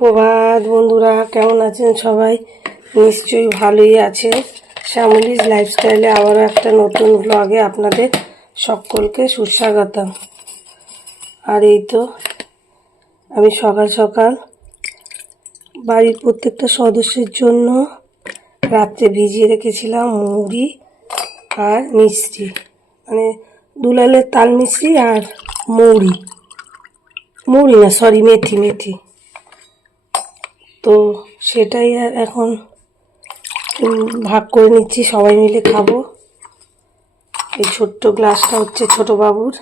প্রভাত বন্ধুরা, কেমন আছেন সবাই? নিশ্চয়ই ভালোই আছেন। শ্যামলিজ লাইফস্টাইলে আবারও একটা নতুন ব্লগে আপনাদের সকলকে সুস্বাগতম। আর এই তো আমি সকাল সকাল বাড়ির প্রত্যেকটা সদস্যের জন্য রাত্রে ভিজিয়ে রেখেছিলাম মুড়ি আর মিষ্টি, মানে দুলালের তাল মিষ্টি আর মুড়ি না সরি মেথি। তো সেটাই এখন ভাগ করে নিচ্ছি, সবাই মিলে খাবো। এই ছোট্ট গ্লাসটা হচ্ছে ছোট বাবুর।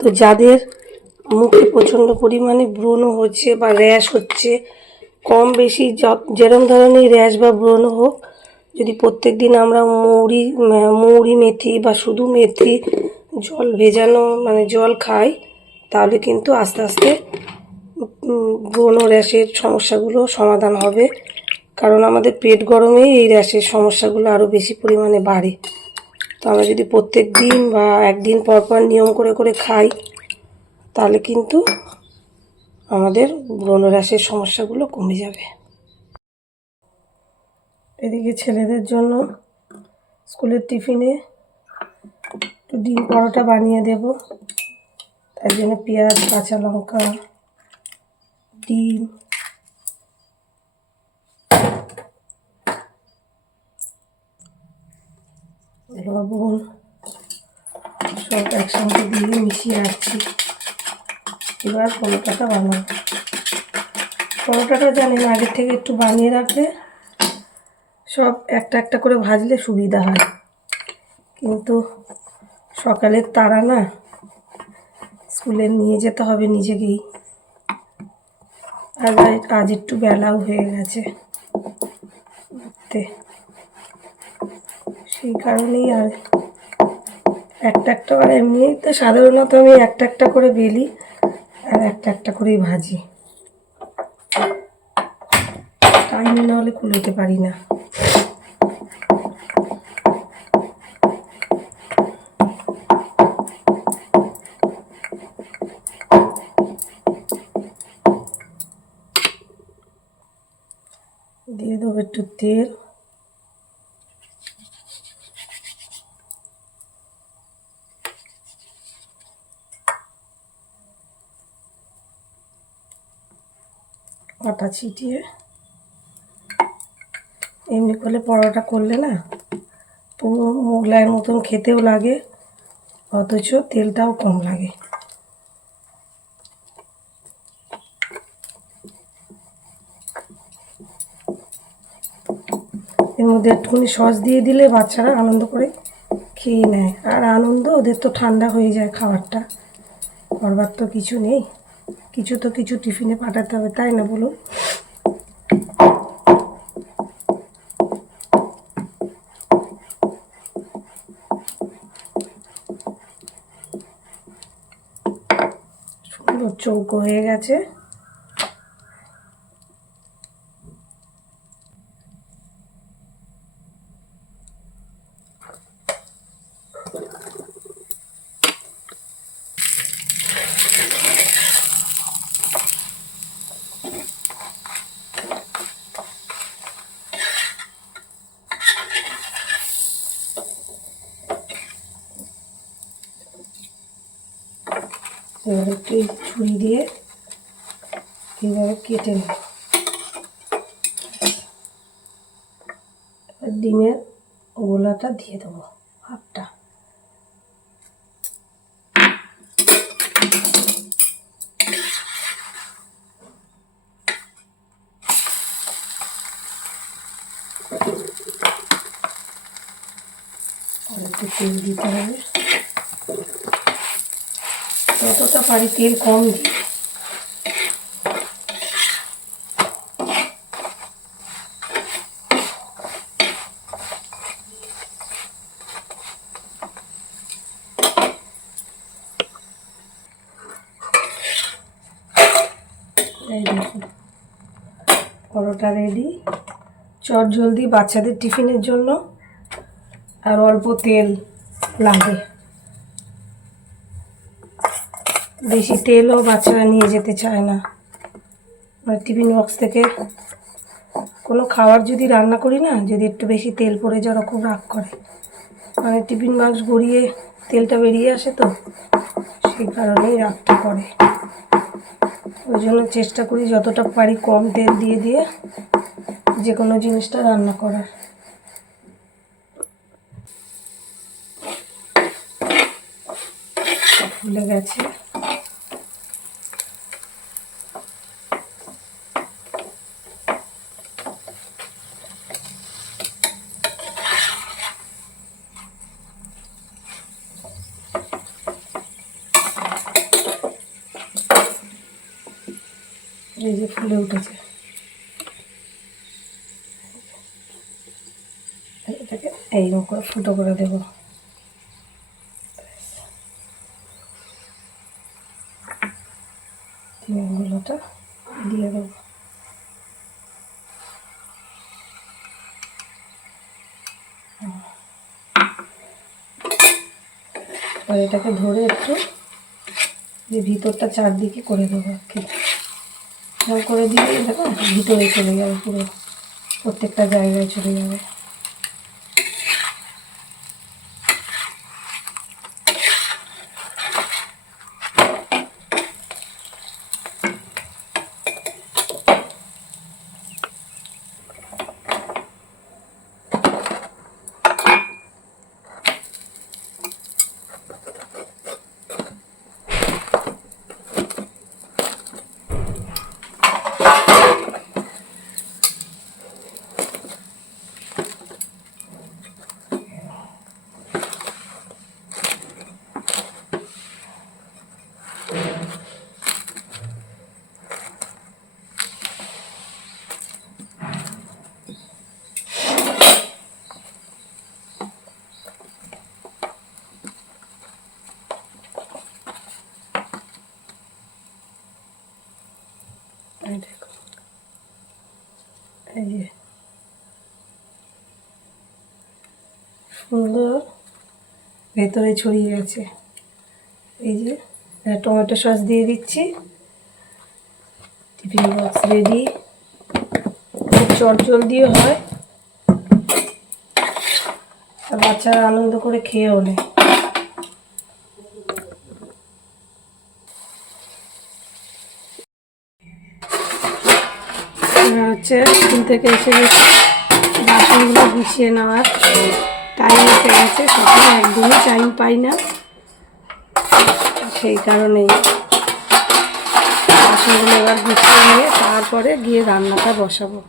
তো যাদের মুখে প্রচণ্ড পরিমাণে ব্রণ হচ্ছে বা র্যাশ হচ্ছে, কম বেশি যেরকম ধরনের র্যাশ বা ব্রণ হোক, যদি প্রত্যেক দিন আমরা মৌরি মেথি বা শুধু মেথি জল ভেজানো মানে জল খাই, তাহলে কিন্তু আস্তে আস্তে ব্রণ র্যাশের সমস্যাগুলো সমাধান হবে। কারণ আমাদের পেট গরমেই এই র্যাশের সমস্যাগুলো আরও বেশি পরিমাণে বাড়ে। তো আমরা যদি প্রত্যেক দিন বা একদিন পর পর নিয়ম করে করে খাই, তাহলে কিন্তু আমাদের ব্রণ র্যাশের সমস্যাগুলো কমে যাবে। এদিকে ছেলেদের জন্য স্কুলের টিফিনে একটু ডিম পরোটা বানিয়ে দেব। তার জন্য পেঁয়াজ, কাঁচা লঙ্কা, ডিম, লবণ সব একসঙ্গে দিয়ে মিশিয়ে রাখছি। এবার পরোটাটা বানাবো। পরোটাটা জানেন আগের থেকে একটু বানিয়ে রাখলে সব একটা একটা করে ভাজলে সুবিধা হয়, কিন্তু সকালের তাড়া না, স্কুলে নিয়ে যেতে হবে নিজেকেই, আর আজ একটু বেলাও হয়ে গেছে, সেই কারণেই আর একটা করে এমনি তো সাধারণত আমি একটা করে বেলি আর একটা করেই ভাজি। টাইমে না হলে কুলোতে পারি না। দিয়ে দেবো একটু তেল, আটা ছিটিয়ে। এমনি করলে পরোটা করলে না পুরো মোগলাইয়ের মতন খেতেও লাগে, অথচ তেলটাও কম লাগে। এর মধ্যে একটুখানি সস দিয়ে দিলে বাচ্চারা আনন্দ করে খেয়ে নেয়। আর আনন্দ, ওদের তো ঠান্ডা হয়ে যায় খাবারটা, করবার তো কিছু নেই, কিছু টিফিনে পাঠাতে হবে, তাই না বলুন? সুন্দর চৌকো হয়ে গেছে। এবার একটু ছুরি দিয়ে এইভাবে কেটে নেব। এবার ডিমের গোলাটা দিয়ে দেবো হাফটা। আর একটু তেল দিতে হবে, যতটা পারি তেল কম দিই। এই দেখুন পরোটা রেডি। চট জলদি বাচ্চাদের টিফিনের জন্য, আর অল্প তেল লাগে। বেশি তেলও বাচ্চারা নিয়ে যেতে চায় না। মানে টিফিন বক্স থেকে কোনো খাবার যদি রান্না করি না, যদি একটু বেশি তেল পড়ে যায় ওরা খুব রাগ করে। মানে টিফিন বক্স গড়িয়ে তেলটা বেরিয়ে আসে, তো সেই কারণেই রাগটা করে। ওই জন্য চেষ্টা করি যতটা পারি কম তেল দিয়ে দিয়ে যে কোনো জিনিসটা রান্না করার। ফুলে গেছে। এই যে ফুলে উঠেছে, এটাকে এইরকম করে ফুটো করে দেবো। ডিমগুলোটা দিয়ে দেবো। আর এটাকে ধরে একটু যে ভিতরটা চারদিকে করে দেবো আর কি। এরকম করে দিলে দেখো ভিতরে চলে যাবে, পুরো প্রত্যেকটা জায়গায় চলে যাবে। দেখো এই যে সুন্দর ভেতরে ছড়িয়ে গেছে। এই যে টমেটো সস দিয়ে দিচ্ছি। Tiffin box ready. খুব চটজলদিও হয়, আর বাচ্চারা আনন্দ করে খেয়েও নেয়। হচ্ছে স্কুল থেকে এসে বাসনগুলো গুছিয়ে নেওয়ার টাইম এসে গেছে। সকালে একদমই টাইম পাই না, সেই কারণেই বাসনগুলো এবার গুছিয়ে নিয়ে তারপরে গিয়ে রান্নাটা বসাবো।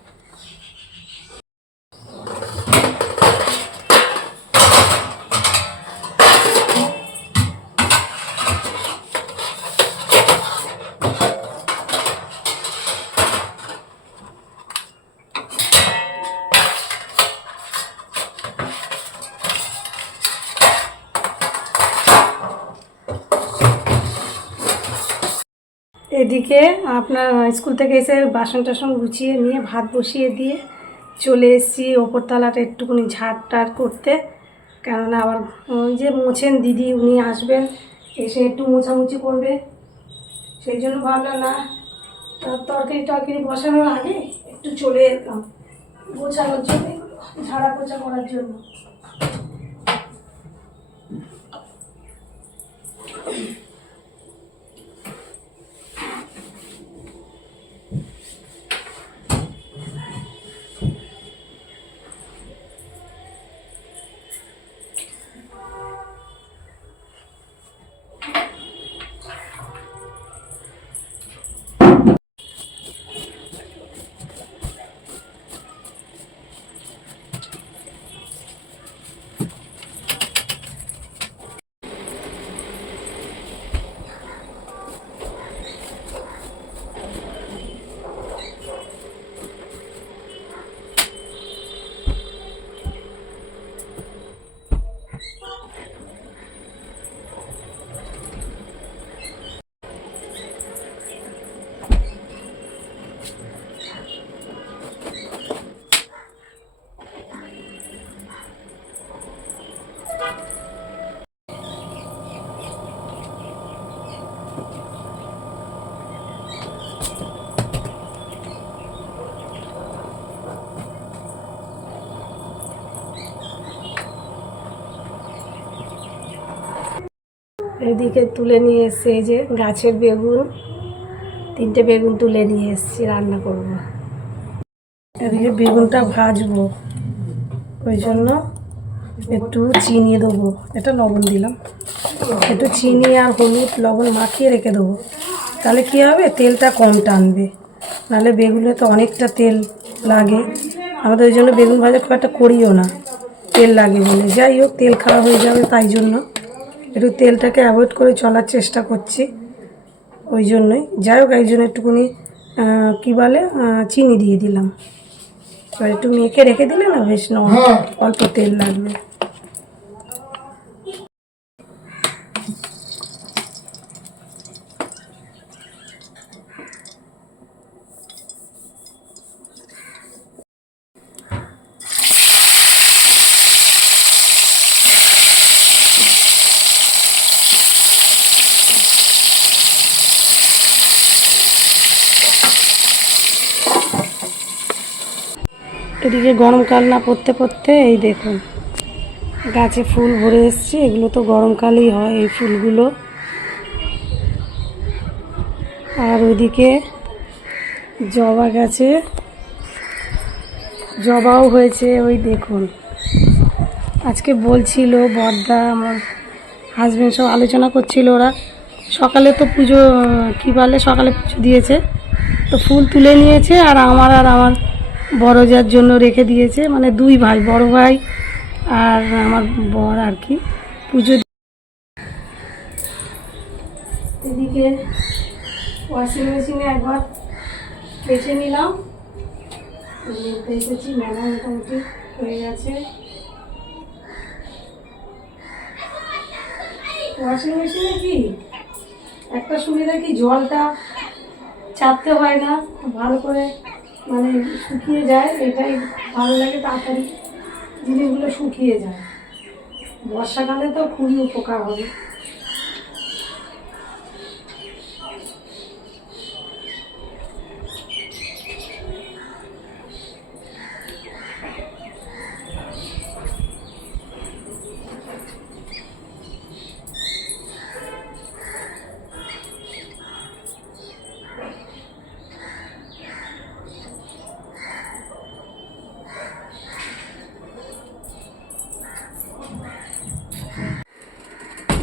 এদিকে আপনার স্কুল থেকে এসে বাসন টাসন গুছিয়ে নিয়ে ভাত বসিয়ে দিয়ে চলে এসেছি ওপরতলাটা একটুখানি ঝাড় করতে। কেননা আবার ওই যে মোছেন দিদি, উনি আসবেন, এসে একটু মোছামুছি করবে। সেই জন্য ভাবলাম না, তরকারি বসানোর আগে একটু চলে এলাম গোছানোর জন্য, ঝাড়া পোছা করার জন্য। এদিকে তুলে নিয়ে এসছে এই যে গাছের বেগুন, 3টে বেগুন তুলে নিয়ে এসছি, রান্না করব। এদিকে বেগুনটা ভাজবো, ওই জন্য একটু চিনি দেবো, এটা লবণ দিলাম, একটু চিনি আর হলুদ লবণ মাখিয়ে রেখে দেবো, তাহলে কী হবে তেলটা কম টানবে, নাহলে বেগুনে তো অনেকটা তেল লাগে, আমাদের ওই জন্য বেগুন ভাজা খুব একটা করিও না, তেল লাগে বলে। যাই হোক, তেল খাওয়া হয়ে যাবে, তাই জন্য একটু তেলটাকে অ্যাভয়েড করে চলার চেষ্টা করছি, ওই জন্যই। যাই হোক, এই জন্য একটুখানি কী বলে চিনি দিয়ে দিলাম, এবার একটু মেখে রেখে দিলে না বেশ অল্প তেল লাগবে। এদিকে গরমকাল না পড়তে পড়তে এই দেখুন গাছে ফুল ভরে এসছে, এগুলো তো গরমকালেই হয় এই ফুলগুলো। আর ওইদিকে জবা গাছে জবাও হয়েছে, ওই দেখুন। আজকে বলছিল বড়দা, আমার হাজব্যান্ড সব আলোচনা করছিল, ওরা সকালে তো পুজো কী বলে সকালে পুজো দিয়েছে, তো ফুল তুলে নিয়েছে, আর আমার বড় যার জন্য রেখে দিয়েছে, মানে 2 ভাই, বড় ভাই আর আমার বর আর কি পুজো। এদিকে ওয়াশিং মেশিনে একবার কেচে নিলাম, এসেছি, মেলা মোটামুটি হয়ে গেছে। ওয়াশিং মেশিনে কি একটা সুবিধা, কি জলটা চাপতে হয় না, ভালো করে মানে শুকিয়ে যায়, এটাই ভালো লাগে, তাড়াতাড়ি জিনিসগুলো শুকিয়ে যায়। বর্ষাকালে তো খুবই উপকার হবে।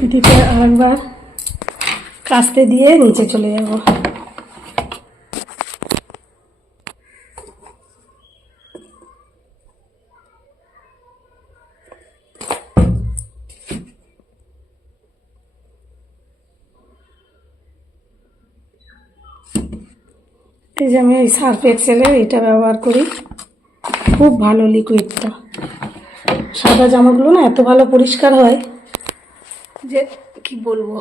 এদিকে আরেকবার কাস্তে দিয়ে নিচে চলে যাব। এই যে আমি এই সার্ফ এক্সেলের এটা ব্যবহার করি, খুব ভালো লিকুইডটা, সাদা জামাগুলো না এত ভালো পরিষ্কার হয় যে কি বলবো।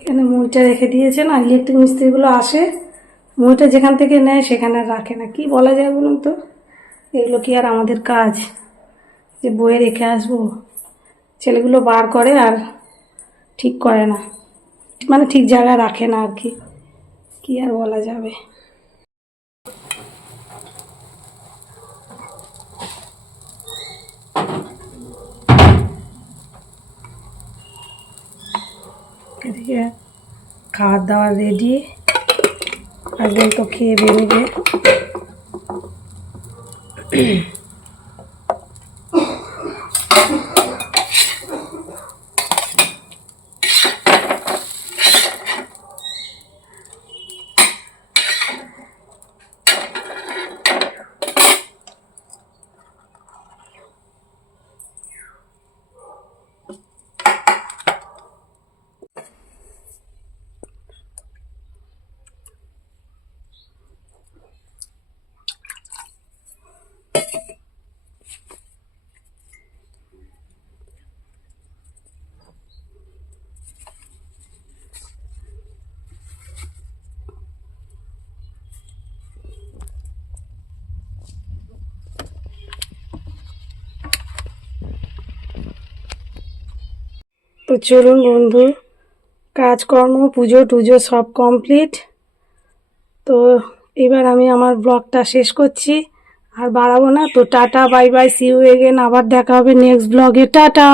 এখানে মইটা রেখে দিয়েছেন, আর ইলেকট্রিক মিস্ত্রিগুলো আসে, মইটা যেখান থেকে নেয় সেখানে রাখে না, কি বলা যায় বলুন তো, এগুলো কি আর আমাদের কাজ যে বয়ে রেখে আসবো? ছেলেগুলো বার করে আর ঠিক করে না, মানে ঠিক জায়গায় রাখে না আর কি, কি আর বলা যাবে। এদিকে খাবার দাবার রেডি, হাজবেন্ড তো খেয়ে বেরোবে। তো চলুন বন্ধু, কাজকর্ম পুজো টুজো সব কমপ্লিট। তো এবার আমি আমার ব্লগটা শেষ করছি, আর বাড়াবো না। তো tata, bye bye, see you again. আবার দেখা হবে নেক্সট ব্লগে। টাটা।